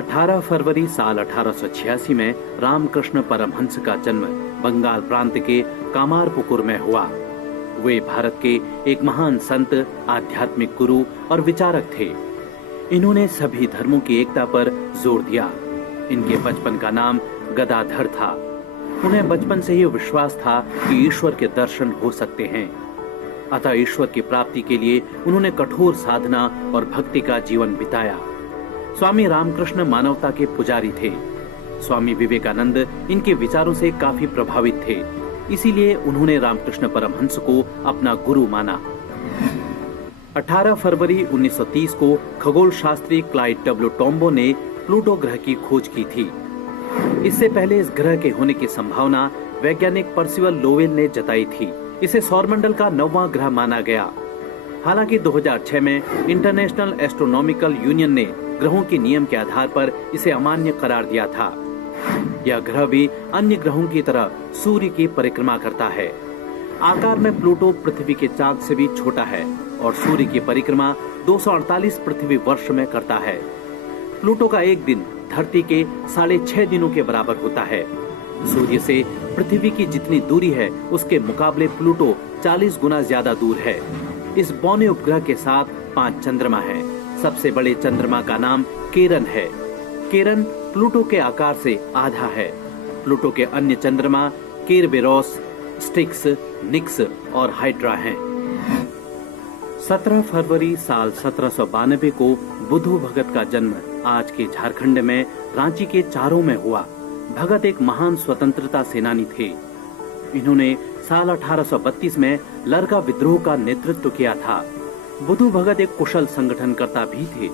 18 फरवरी साल 1886 में रामकृष्ण परमहंस का जन्म बंगाल प्रांत के कामारपुकुर में हुआ। वे भारत के एक महान संत, आध्यात्मिक गुरु और विचारक थे। इन्होंने सभी धर्मों की एकता पर जोर दिया। इनके बचपन का नाम गदाधर था। उन्हें बचपन से ही विश्वास था कि ईश्वर के दर्शन हो सकते हैं। अतः ईश्वर की प्राप्ति के लिए उन्होंने कठोर साधना और भक्ति का जीवन बिताया। स्वामी रामकृष्ण मानवता के पुजारी थे। स्वामी विवेकानंद इनके विचारों से काफी प्रभावित थे, इसीलिए उन्होंने रामकृष्ण परमहंस को अपना गुरु माना। 18 फरवरी 1930 को खगोल शास्त्री क्लाइड डब्ल्यू टोम्बो ने प्लूटो ग्रह की खोज की थी। इससे पहले इस ग्रह के होने की संभावना वैज्ञानिक पर्सिवल लोवेल ने जताई थी। इसे सौरमंडल का 9वां ग्रह माना गया। हालांकि 2006 में इंटरनेशनल एस्ट्रोनॉमिकल यूनियन ने ग्रहों के नियम के आधार पर इसे अमान्य करार दिया था। यह ग्रह भी अन्य ग्रहों की तरह सूर्य की परिक्रमा करता है। आकार में प्लूटो पृथ्वी के चांद से भी छोटा है और सूर्य की परिक्रमा 248 पृथ्वी वर्ष में करता है। प्लूटो का एक दिन धरती के 6.5 दिनों के बराबर होता है। सूर्य से पृथ्वी की जितनी दूरी है उसके मुकाबले प्लूटो 40 गुना ज्यादा दूर है। इस बौने उपग्रह के साथ 5 चंद्रमा हैं। सबसे बड़े चंद्रमा का नाम केरन है। केरन प्लूटो के आकार से आधा है। प्लूटो के अन्य चंद्रमा केरबेरोस, स्टिक्स, निक्स और हाइड्रा हैं। 17 फरवरी साल 1792 को बुधु भगत का जन्म आज के झारखंड में रांची के चारों में हुआ। भगत एक महान स्वतंत्रता सेनानी थे। इन्होंने साल 1832 में लरका विद्रोह का नेतृत्व किया था। बुधु भगत एक कुशल संगठनकर्ता भी थे।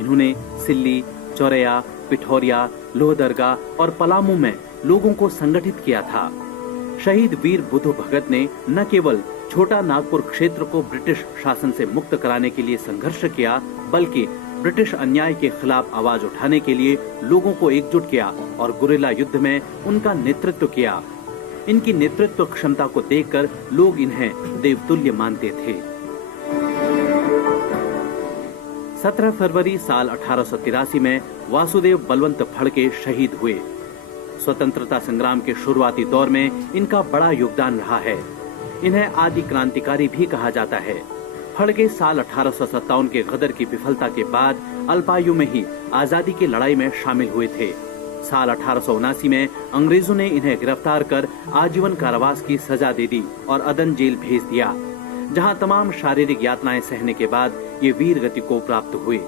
इन्होंने सिल्ली, चौरैया, पिठौरिया, लोहदरगा और पलामू में लोगों को संगठित किया था। शहीद वीर बुधु भगत ने न केवल छोटा नागपुर क्षेत्र को ब्रिटिश शासन से मुक्त कराने के लिए संघर्ष किया, बल्कि ब्रिटिश अन्याय के खिलाफ आवाज उठाने के लिए लोगों को एकजुट किया और गुरिल्ला युद्ध में उनका नेतृत्व किया। इनकी नेतृत्व क्षमता को देखकर लोग इन्हें देवतुल्य मानते थे। 17 फरवरी साल 1883 में वासुदेव बलवंत फड़के शहीद हुए। स्वतंत्रता संग्राम के शुरुआती दौर में इनका बड़ा योगदान रहा है। इन्हें आदि क्रांतिकारी भी कहा जाता है। फड़के साल 1857 के गदर की विफलता के बाद अल्पायु में ही आजादी की लड़ाई में शामिल हुए थे। साल 1879 में अंग्रेजों ने इन्हें गिरफ्तार कर आजीवन कारावास की सजा दे दी और अदन जेल भेज दिया, जहां तमाम शारीरिक यातनाएं सहने के बाद ये वीर गति को प्राप्त हुए।